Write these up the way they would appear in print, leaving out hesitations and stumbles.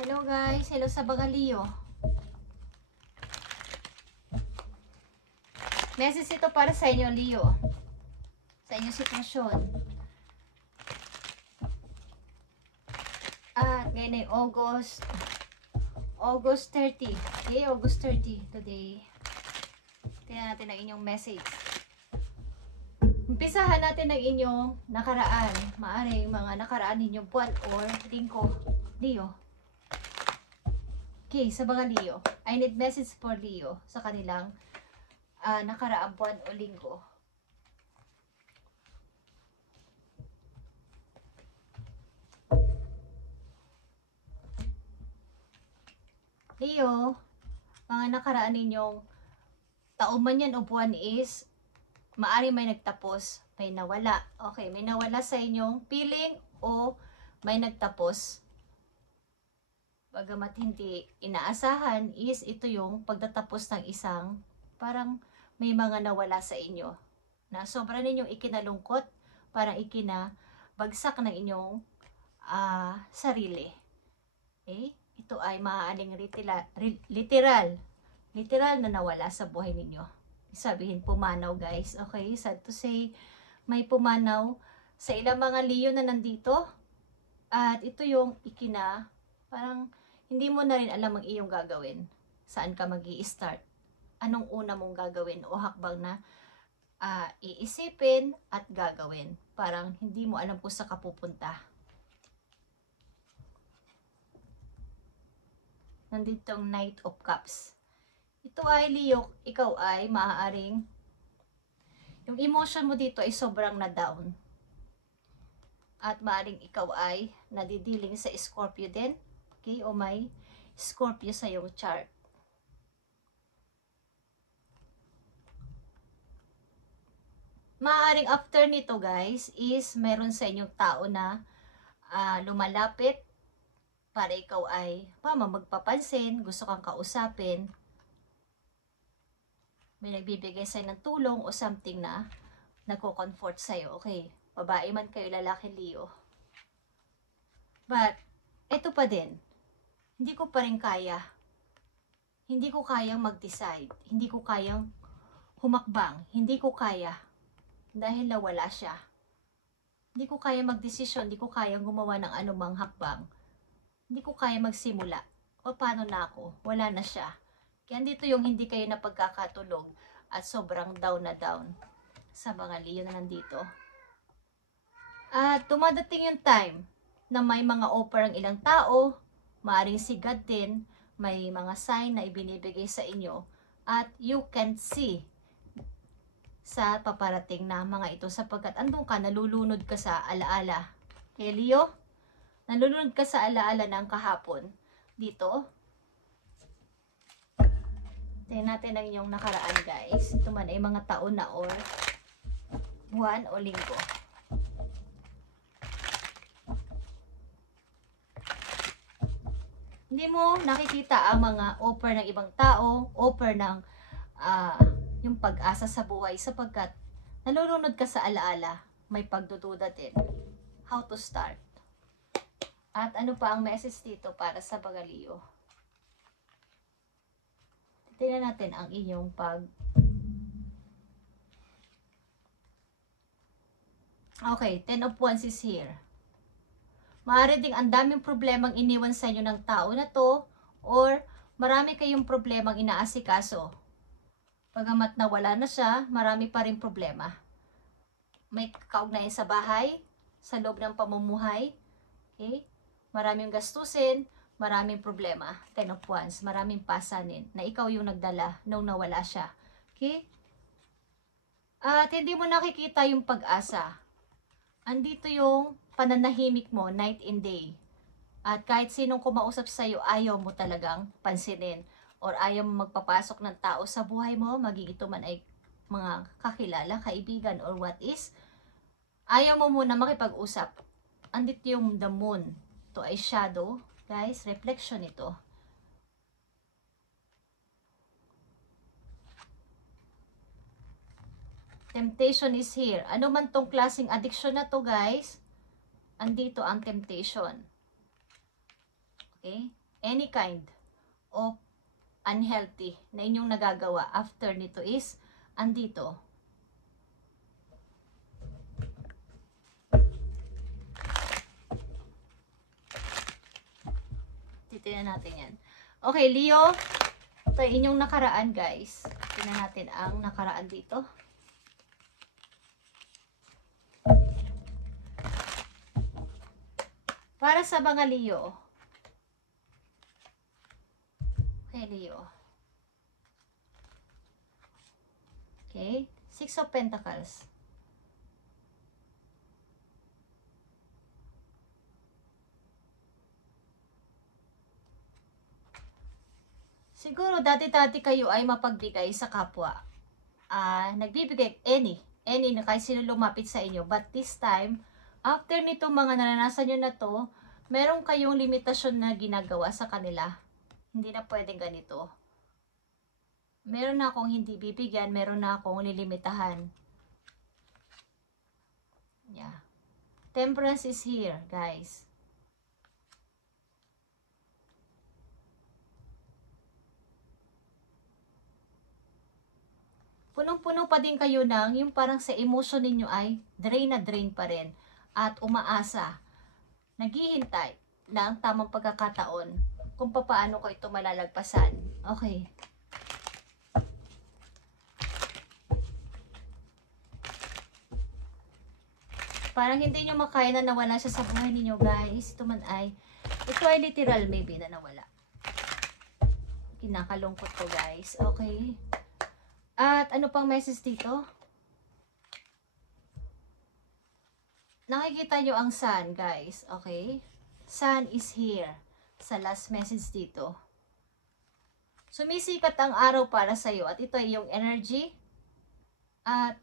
Hello guys, hello sa mga Leo. Message ito para sa inyo, Leo. Sa inyong sitwasyon. At ngayon ay August 30. Okay, August 30 today. Tingnan natin ang inyong message. Umpisahan natin ang inyong nakaraan. Maaring mga nakaraan ninyong buwan or linggo. Leo. Okay, sa mga Leo. I need message for Leo sa kanilang nakaraang buwan o linggo. Leo, mga nakaraan ninyong taon man yan o buwan is maaring may nagtapos, may nawala. Okay, may nawala sa inyong feeling o may nagtapos. Bagamat hindi inaasahan is ito yung pagtatapos ng isang parang may mga nawala sa inyo na sobra ninyong ikinalungkot, parang ikinabagsak ng inyong sarili. Okay? Ito ay maaaring literal na nawala sa buhay ninyo. Sabihin pumanaw guys, okay? Sad to say, may pumanaw sa ilang mga Leo na nandito at ito yung parang hindi mo na rin alam ang iyong gagawin. Saan ka mag-i-start? Anong una mong gagawin o hakbang na iisipin at gagawin? Parang hindi mo alam kung saan ka pupunta. Nanditong Knight of Cups. Ito ay Leo, ikaw ay maaaring yung emotion mo dito ay sobrang na down. At maaaring ikaw ay nadidealing sa Scorpio din. Okay, o may Scorpio sa iyong chart. Maaaring after nito guys is meron sa inyong tao na lumalapit para ikaw ay magpapansin, gusto kang kausapin. May nagbibigay sa'yo ng tulong o something na nagko-comfort sa'yo. Okay, babae man kayo, lalaki, Leo. But, ito pa din. Hindi ko pa rin kaya. Hindi ko kayang mag-decide. Hindi ko kayang humakbang. Hindi ko kaya. Dahil nawala siya. Hindi ko kaya magdesisyon. Hindi ko kayang gumawa ng anumang hakbang. Hindi ko kaya magsimula. O paano na ako? Wala na siya. Kaya dito yung hindi kayo na pagkakatulog at sobrang down na down sa mga Leo na nandito. At dumadating yung time na may mga offer ang ilang tao, maaring si God din, may mga sign na ibinibigay sa inyo at you can see sa paparating na mga ito sapagkat andun ka, nalulunod ka sa alaala. Okay, Leo? Nalulunod ka sa alaala ng kahapon. Dito. Tingnan natin ang inyong nakaraan guys. Ito man ay mga taon na or buwan o linggo. Hindi mo nakikita ang mga offer ng ibang tao, offer ng yung pag-asa sa buhay sapagkat nalulunod ka sa alaala, may pagdududa din. How to start? At ano pa ang message dito para sa mga Leo? Tingnan natin ang inyong Okay, 10 of Wands is here. Maaari ding ang daming problemang iniwan sa inyo ng tao na to or marami kayong problemang inaasikaso. Pagamat nawala na siya, marami pa rin problema. May kaugnayan sa bahay, sa loob ng pamumuhay. Okay? Maraming gastusin, maraming problema. 10 of Wands, maraming pasanin na ikaw yung nagdala nung nawala siya. Okay? At hindi mo nakikita yung pag-asa. Andito yung pananahimik mo night and day. At kahit sinong kumausap sa'yo, ayaw mo talagang pansinin. Or ayaw mo magpapasok ng tao sa buhay mo, maging ito man ay mga kakilala, kaibigan, or what is. Ayaw mo muna makipag-usap. Andito yung the moon. Ito ay shadow. Guys, reflection ito. Temptation is here. Ano man tong klaseng addiction na to guys, andito ang temptation. Okay? any kind of unhealthy na inyong nagagawa after nito is andito. Titignan natin yan. Okay, Leo, ito inyong nakaraan, guys. Tingnan natin ang nakaraan dito. Para sa mga Leo. Okay, Leo. Okay, Six of Pentacles. Siguro dati-dati kayo ay mapagbigay sa kapwa. Nagbibigay any na kahit sino lumapit sa inyo. But this time, after nito mga naranasan nyo na to, meron kayong limitasyon na ginagawa sa kanila. Hindi na pwedeng ganito. Meron na akong hindi bibigyan, meron na akong lilimitahan. Yeah. Temperance is here, guys. Punong-puno pa din kayo ng yung parang sa emotion ninyo ay drain na drain pa rin at umaasa. Naghihintay ng tamang pagkakataon kung paano ko ito malalagpasan. Okay. Parang hindi nyo makaya na nawala siya sa buhay ninyo, guys. Ito ay literal maybe na nawala. Kinakalungkot ko, guys. Okay. At ano pang message dito? Nakikita nyo ang sun, guys. Okay? Sun is here. Sa last message dito. Sumisikat ang araw para sa'yo. At ito ay yung energy. At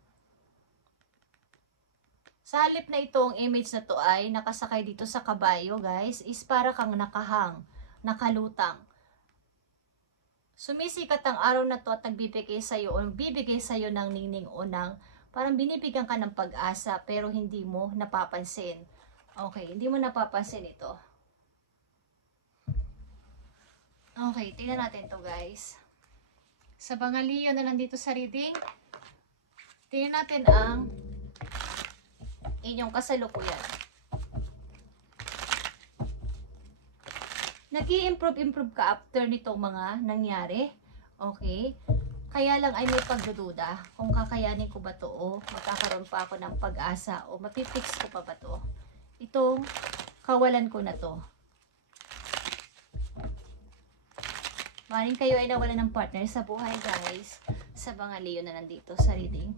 sa halip na itong image na to ay nakasakay dito sa kabayo, guys. Is para kang nakahang, nakalutang. Sumisikat ang araw na to at nagbibigay sa'yo o bibigay sa'yo ng ningning o ng parang binibigyan ka ng pag-asa pero hindi mo napapansin. Okay, hindi mo napapansin ito. Okay, tingnan natin to, guys. Sa mga Leo na nandito sa reading, tingnan natin ang inyong kasalukuyan. Nag-i-improve ka after nitong mga nangyari. Okay? Kaya lang ay may pagdududa kung kakayanin ko ba to o magkakaroon pa ako ng pag-asa o mapipix ko pa ba to. Itong kawalan ko na to. Maring kayo ay nawalan ng partner sa buhay, guys. Sa mga Leo na nandito sa reading.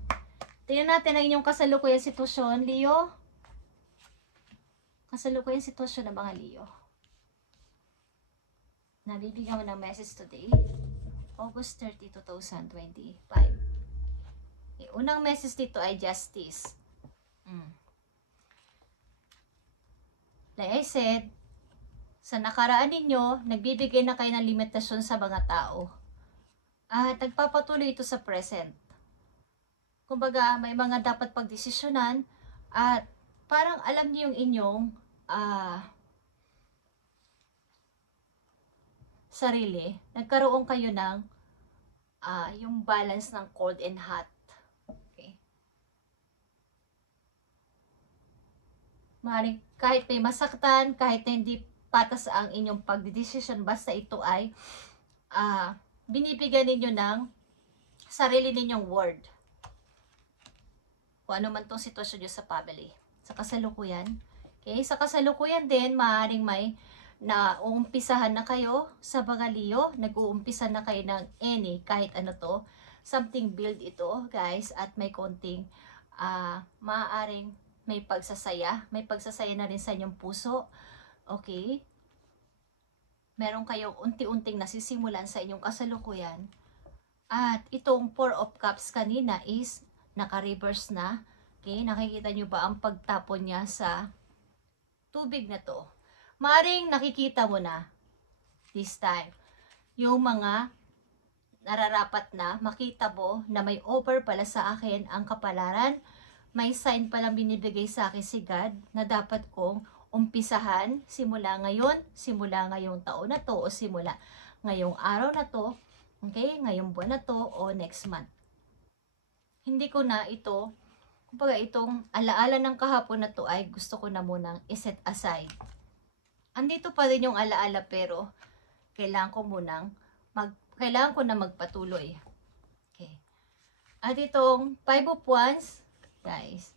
Tingnan natin ang inyong kasalukuyang sitwasyon, Leo. Kasalukuyang sitwasyon ng mga Leo. Nabibigyan mo ng message today, August 30, 2025. Unang message dito ay justice. Like I said, sa nakaraan ninyo, nagbibigay na kayo ng limitasyon sa mga tao. At nagpapatuloy ito sa present. Kumbaga, may mga dapat pagdesisyonan at parang alam niyo yung inyong sarili, nagkaroon kayo ng yung balance ng cold and hot. Okay. Maaaring kahit may masaktan, kahit na hindi patas ang inyong pagdedesisyon, basta ito ay binibigyan ninyo ng sarili ninyong word. Kung ano man tong sitwasyon nyo sa family. Sa kasalukuyan. Okay, sa kasalukuyan din, maaaring may uumpisahan na kayo sa mga Leo, nag-uumpisa na kayo ng any, kahit ano to, something build ito, guys, at may konting, maaaring may pagsasaya na rin sa inyong puso, okay? Meron kayong unti-unting nasisimulan sa inyong kasalukuyan, at itong Four of Cups kanina is naka-reverse na, okay? Nakikita nyo ba ang pagtapon niya sa tubig na to? Maring nakikita mo na this time yung mga nararapat na makita mo na may offer pala sa akin ang kapalaran, may sign palang binibigay sa akin si God na dapat kong umpisahan simula ngayon, simula ngayong taon na to, o simula ngayong araw na to, okay, ngayong buwan na to, o next month. Hindi ko na ito, kumbaga itong alaala ng kahapon na to ay gusto ko na munang iset aside. Andito pa rin yung alaala pero kailangan ko na magpatuloy. Okay. At itong 5 of Wands, guys,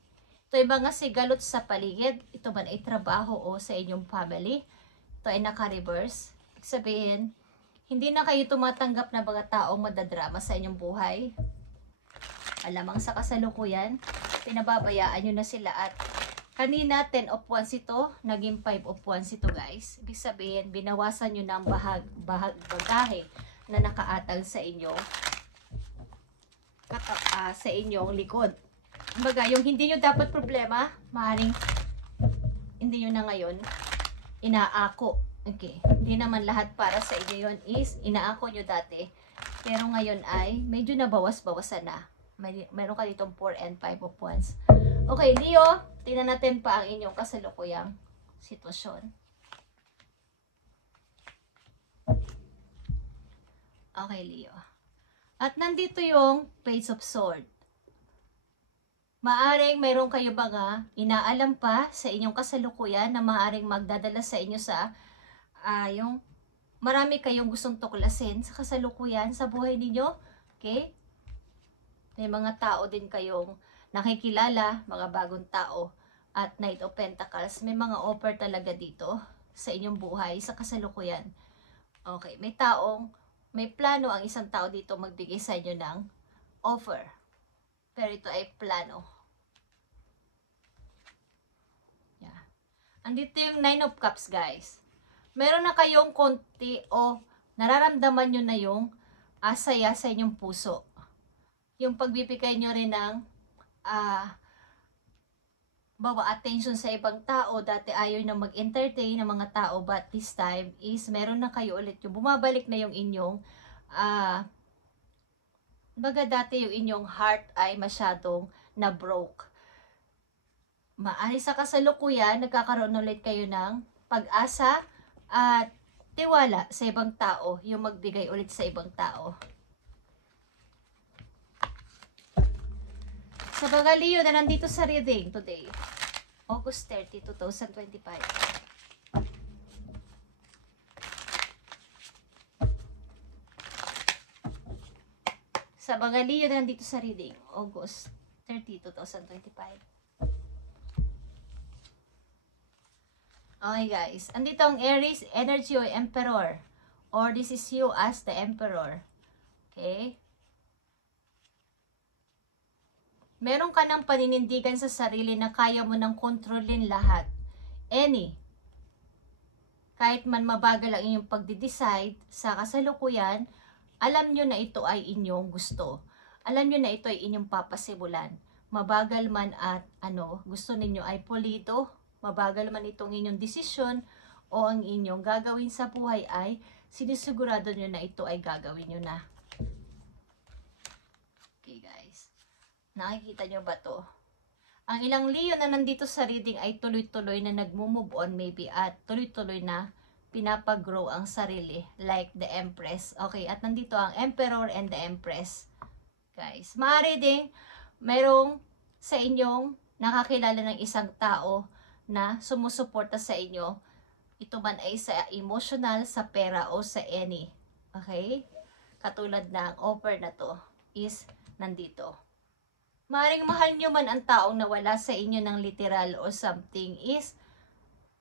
ito ay mga sigalot sa paligid. Ito man ay trabaho o sa inyong family. Ito ay naka-reverse. Ibig sabihin, hindi na kayo tumatanggap na mga taong madadrama sa inyong buhay. Alamang sa kasalukuyan, pinababayaan nyo na sila. At kanina 10 of Wands ito, naging 5 of Wands ito, guys. Ibig sabihin, binawasan nyo ng bagahe na nakaatal sa inyo, sa inyong likod. Kumbaga, yung hindi nyo dapat problema, maaaring hindi nyo na ngayon inaako. Okay, hindi naman lahat para sa inyo yun is inaako nyo dati. Pero ngayon ay medyo nabawas-bawasan na. Meron ka ditong 4 and 5 of Wands. Okay, Leo, tingnan natin pa ang inyong kasalukuyang sitwasyon. Okay, Leo. At nandito yung Page of Swords. Maaring mayroon kayo mga inaalam pa sa inyong kasalukuyan na maaring magdadala sa inyo sa yung marami kayong gustong tuklasin sa kasalukuyan sa buhay ninyo. Okay? May mga tao din kayong nakikilala, mga bagong tao. At Knight of Pentacles, may mga offer talaga dito sa inyong buhay sa kasalukuyan. Okay, may plano ang isang tao dito magbigay sa inyo ng offer. Pero ito ay plano. Yeah. Andito yung 9 of Cups, guys. Meron na kayong konti o nararamdaman nyo na yung saya sa inyong puso. Yung pagbibigay nyo rin ng attention sa ibang tao. Dati ayaw na mag-entertain ng mga tao, but this time is meron na kayo ulit yung bumabalik na yung inyong baga dati yung inyong heart ay masyadong na-broke. Maari sa kasalukuyan, nagkakaroon ulit kayo ng pag-asa at tiwala sa ibang tao, yung magbigay ulit sa ibang tao. Sa mga Leo na nandito sa reading today, August 30, 2025. Sa mga Leo na nandito sa reading, August 30, 2025. Okay, guys. Andito ang Aries energy o Emperor. Or this is you as the Emperor. Okay? Meron ka ng paninindigan sa sarili na kaya mo nang kontrolin lahat. Kahit man mabagal ang inyong pagde-decide sa kasalukuyan, alam nyo na ito ay inyong gusto. Alam nyo na ito ay inyong papasimulan. Mabagal man at gusto ninyo ay pulido, mabagal man itong inyong desisyon o ang inyong gagawin sa buhay ay sinisigurado nyo na ito ay gagawin nyo na. Okay, guys. Nakikita nyo ba to? Ang ilang Leo na nandito sa reading ay tuloy-tuloy na nagmo-move on maybe at tuloy-tuloy na pinapag-grow ang sarili like the Empress. Okay, at nandito ang Emperor and the Empress. Guys, maaari ding mayroong sa inyong nakakilala ng isang tao na sumusuporta sa inyo. Ito man ay sa emotional, sa pera o sa any. Okay? Katulad ng offer na to is nandito. Maaring mahal nyo man ang taong nawala sa inyo ng literal or something is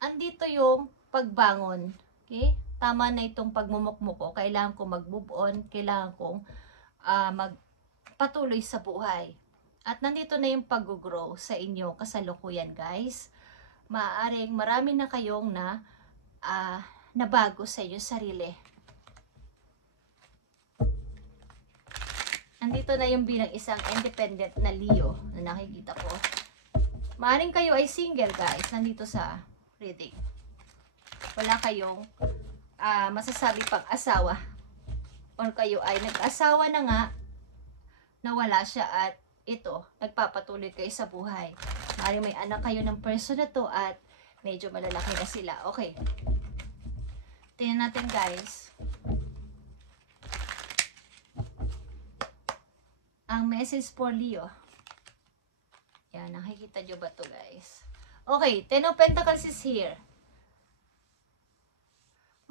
andito yung pagbangon. Okay? Tama na itong pagmumukmuko. Kailangan kong mag-move on. Kailangan kong magpatuloy sa buhay. At nandito na yung pag-grow sa inyong kasalukuyan, guys. Maaaring marami na kayong nabago sa inyong sarili. Nandito na yung bilang isang independent na Leo na nakikita ko. Maaaring kayo ay single, guys. Nandito sa reading. Wala kayong masasabi pang asawa. Or kayo ay nag-asawa na nga, nawala siya at ito, nagpapatuloy kayo sa buhay. Maaaring may anak kayo ng person na to at Medyo malalaki na sila. Okay. Tingnan natin guys. Ang message for Leo. Yan, nakikita nyo ba to guys? Okay, Ten of Pentacles is here.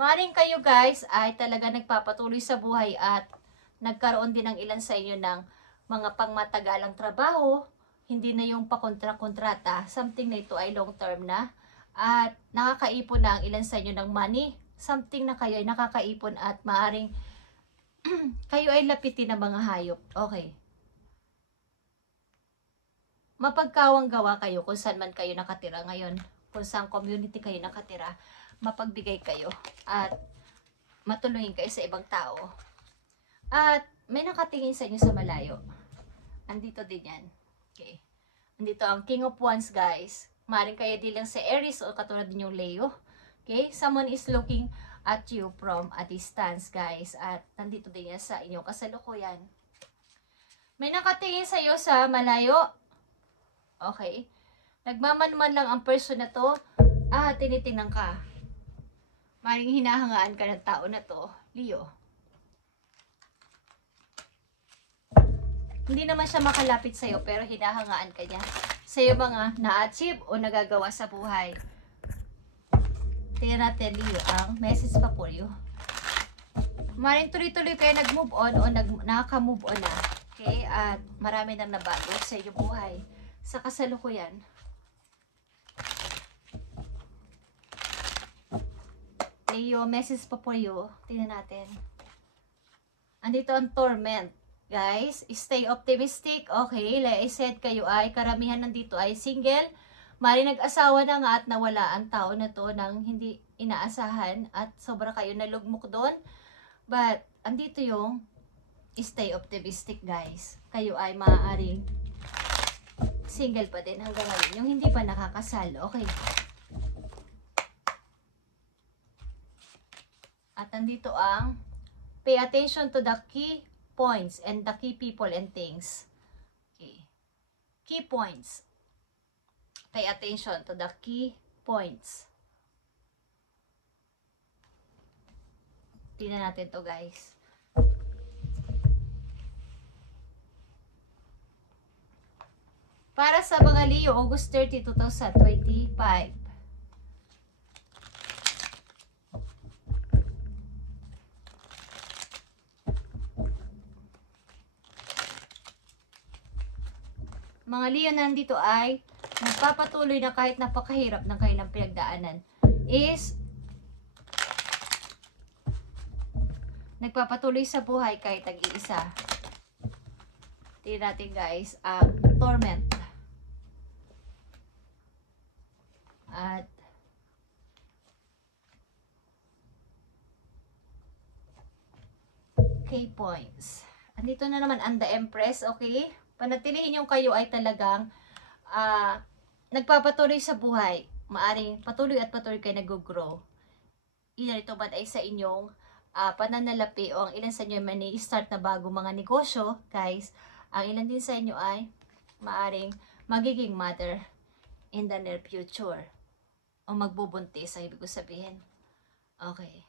Maaaring kayo guys ay talaga nagpapatuloy sa buhay at nagkaroon din ng ilan sa inyo ng mga pangmatagalang trabaho. Hindi na yung pakontra-kontrata. Something na ito ay long term na. At nakakaipon na ang ilan sa inyo ng money. Something na kayo ay nakakaipon at maaaring kayo ay lapitin ng mga hayop. Okay. Mapagkawang gawa kayo kung saan man kayo nakatira ngayon. Kung saan community kayo nakatira. Mapagbigay kayo. At matulungin kayo sa ibang tao. At may nakatingin sa inyo sa malayo. Andito din yan. Okay. Andito ang King of Wands guys. Maring kayo di lang sa Aries o katulad din yung Leo. Okay? Someone is looking at you from a distance, guys. At nandito din yan sa inyong kasalukuyan. May nakatingin sa iyo sa malayo. Okay? Nagmamanman lang ang person na to. Tinitingnan ka. Maring hinahangaan ka ng tao na to, Leo. Hindi naman siya makalapit sa iyo pero hinahangaan ka niya. Sa iyo mga na-achieve o nagagawa sa buhay. Tingnan natin Leo ang message pa po Leo. Maring tuloy-tuloy kayo nag-move on o nakaka-move on na. Okay? At marami nang nabago sa inyong buhay. Sa kasalukuyan. Leo, message pa po Leo. Tingnan natin. Andito ang torment. Guys, stay optimistic. Okay, like I said, kayo ay karamihan nandito ay single. Mari nag-asawa na nga at nawala ang tao na to nang hindi inaasahan at sobra kayo nalugmok doon. But, andito yung stay optimistic guys. Kayo ay maaaring single pa din hanggang ngayon. Yung hindi pa nakakasal. Okay. At andito ang pay attention to the key points and the key people and things. Okay. Key points. Pay attention to the key points. Tingnan natin to guys. Para sa mga Leo, August 30, 2025. Mga Leo nandito ay nagpapatuloy na kahit napakahirap ng kanilang pinagdaanan is nagpapatuloy sa buhay kahit nag-iisa. Tingnan natin guys ang torment. At key points. Andito na naman ang the Empress, okay? Panatilihin yung kayo ay talagang nagpapatuloy sa buhay. Maaring patuloy at patuloy kayo nag-grow. Ilan ito ba ay sa inyong pananalapi o ang ilan sa inyo ay mani-start na bago mga negosyo, guys. Ang ilan din sa inyo ay maaring magiging mother in the near future. O magbubuntis, ay ibig ko sabihin. Okay.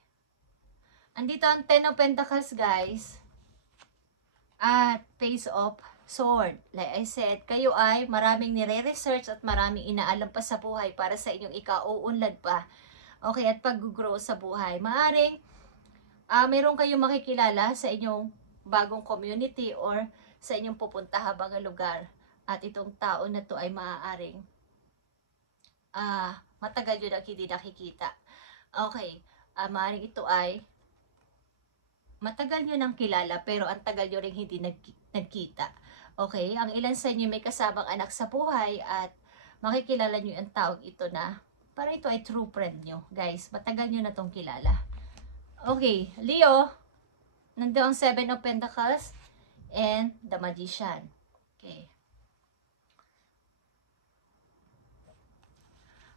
Andito ang Ten of Pentacles, guys. At Page of Sword. Like I said, kayo ay maraming nire-research at maraming inaalam pa sa buhay para sa inyong ika-uunlad pa. Okay, at pag-grow sa buhay. Maaring meron kayong makikilala sa inyong bagong community or sa inyong pupunta habang lugar. At itong tao na to ay maaaring matagal yun ang hindi nakikita. Okay, maaaring ito ay matagal nyo nang kilala pero ang tagal nyo rin hindi nagkita. Okay, ang ilan sa inyo may kasamang anak sa buhay at makikilala nyo ang taong ito na para ito ay true friend nyo. Guys, matagal nyo na tong kilala. Okay, Leo, nandoon ang Seven of Pentacles and the Magician. Okay.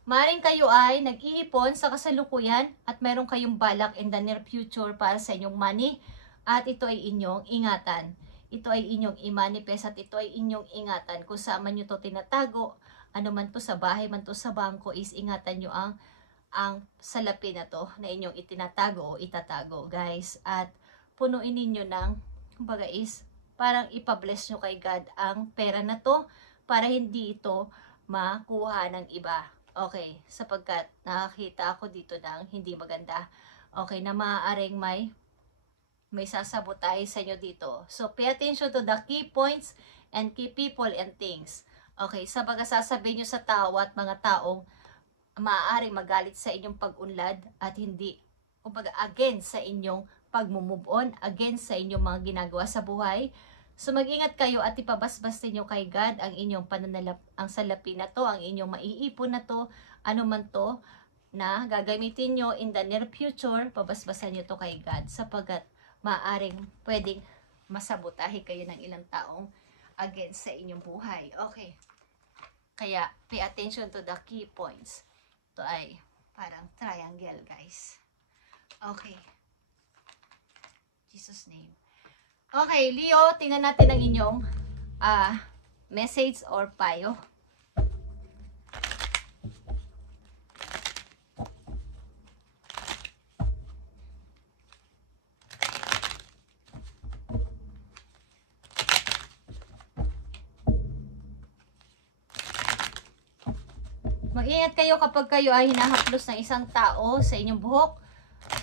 Maring kayo ay nag-iipon sa kasalukuyan at meron kayong balak in the near future para sa inyong money at ito ay inyong ingatan. Ito ay inyong i-manifest at ito ay inyong ingatan kung saan man nyo to tinatago ano man to sa bahay man to sa bangko, is ingatan nyo ang salapi na to na inyong itinatago o itatago, guys. At punuin ninyo ng, kumbaga is, parang ipabless nyo kay God ang pera na to para hindi ito makuha ng iba. Okay, sapagkat nakakita ako dito ng hindi maganda. Okay, na maaaring may sasabotahe sa inyo dito. So, pay attention to the key points and key people and things. Okay, sabaga sasabihin nyo sa tao at mga taong maaaring magalit sa inyong pag-unlad at hindi, kumbaga, against sa inyong pag-move on, against sa inyong mga ginagawa sa buhay. So, mag-ingat kayo at ipabasbas ninyo kay God ang inyong ang salapi na to, ang inyong maiipon na to, ano man to, na gagamitin nyo in the near future, pabasbasan nyo to kay God, sapagkat maaring pwedeng masabotahe kayo ng ilang taong against sa inyong buhay. Okay. Kaya, pay attention to the key points. Ito ay parang triangle, guys. Okay. Jesus' name. Okay, Leo, tingnan natin ang inyong message or payo. Mag-ingat kayo kapag kayo ay hinahaplos ng isang tao sa inyong buhok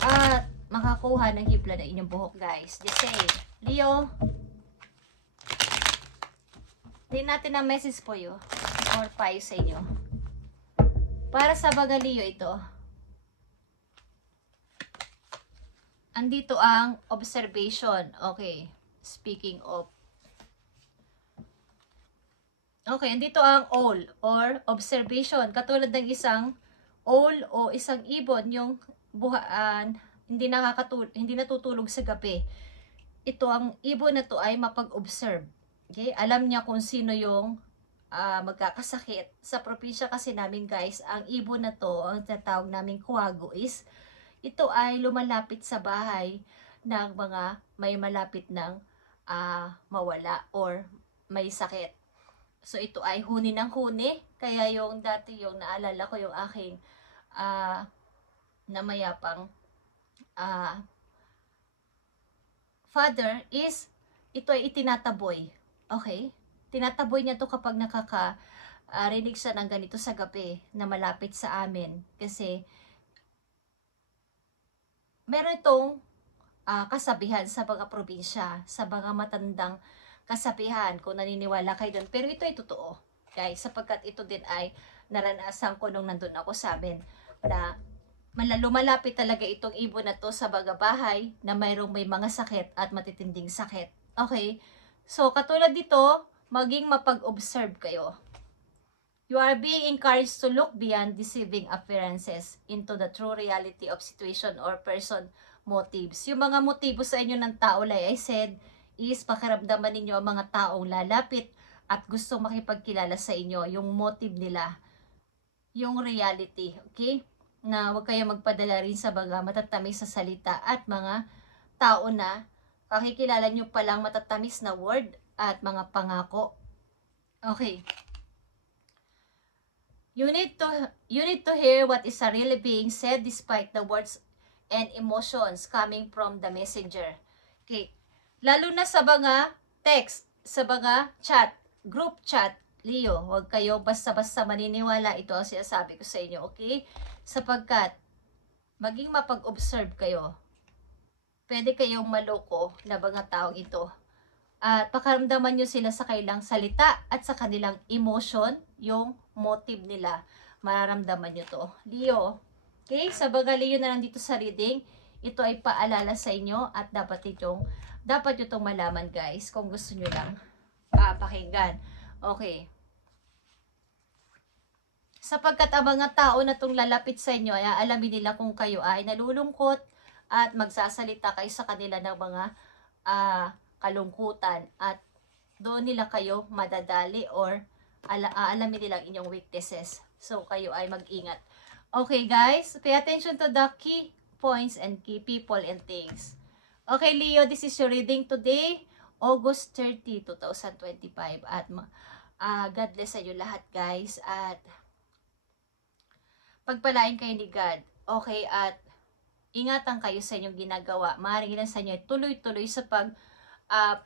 at makakuha ng hibla ng inyong buhok, guys. The same. Leo, din natin ang message po yun or payo sa inyo. Para sa baga Leo ito, andito ang observation. Okay, speaking of. Okay, andito ang owl or observation. Katulad ng isang owl o isang ibon, yung hindi natutulog sa gabi. Ito, ang ibon na to ay mapag-observe. Okay? Alam niya kung sino yung magkakasakit. Sa probinsya kasi namin, guys, ang ibon na to, ang tatawag namin kuwago, is ito ay lumalapit sa bahay ng mga may malapit ng mawala or may sakit. So ito ay huni ng huni. Kaya yung dati yung naalala ko yung aking namayapang father is, ito ay itinataboy. Okay? Tinataboy niya to kapag nakakarinig siya ng ganito sa gabi na malapit sa amin. Kasi meron itong kasabihan sa mga probinsya, sa mga matandang kasabihan, kung naniniwala kayo doon. Pero ito ay totoo, guys, sapagkat ito din ay naranasan ko nung nandun ako sa amin, na lumalapit talaga itong ibon na to sa bahay na mayroong may mga sakit at matitinding sakit. Okay? So, katulad dito, maging mapag-observe kayo. You are being encouraged to look beyond deceiving appearances into the true reality of situation or person motives. Yung mga motibo sa inyo ng tao, like I said, is pakiramdaman ninyo ang mga taong lalapit at gusto makipagkilala sa inyo. Yung motive nila, yung reality. Okay? Na huwag kayo magpadala rin sa baga matatamis sa salita at mga tao na kakikilala nyo palang matatamis na word at mga pangako. Okay. You need to hear what is really being said despite the words and emotions coming from the messenger. Okay. Lalo na sa mga text, sa mga chat, group chat, Leo, huwag kayo basta-basta maniniwala. Ito ang sinasabi ko sa inyo, okay? Sapagkat maging mapag-observe kayo. Pwede kayong maloko na mga taong ito. At pakaramdaman nyo sila sa kanilang salita at sa kanilang emotion, yung motive nila. Mararamdaman nyo to. Leo, okay? Sa baga Leo na nandito sa reading, ito ay paalala sa inyo at dapat nyo itong malaman, guys, kung gusto nyo lang pakinggan. Okay. Sapagkat ang mga tao na itong lalapit sa inyo, ay alamin nila kung kayo ay nalulungkot at magsasalita kayo sa kanila ng mga kalungkutan at doon nila kayo madadali or alamin nila inyong weaknesses. So, kayo ay mag-ingat. Okay, guys, pay attention to the key points and key people and things. Okay, Leo, this is your reading today, August 30, 2025. At God bless sa inyo lahat, guys. At pagpalain kayo ni God. Okay, at ingatan kayo sa inyong ginagawa. Maaaring ilan sa inyo tuloy-tuloy sa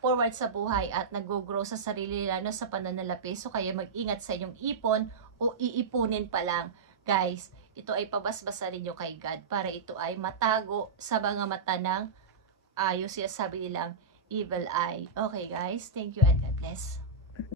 forward sa buhay at nag-grow sa sarili lalo sa pananalapi. So kaya mag-ingat sa inyong ipon o iipunin pa lang. Guys, ito ay pabasbasa ninyo kay God para ito ay matago sa mga mata ng yung sinasabi nilang evil eye. Okay guys, thank you and God bless.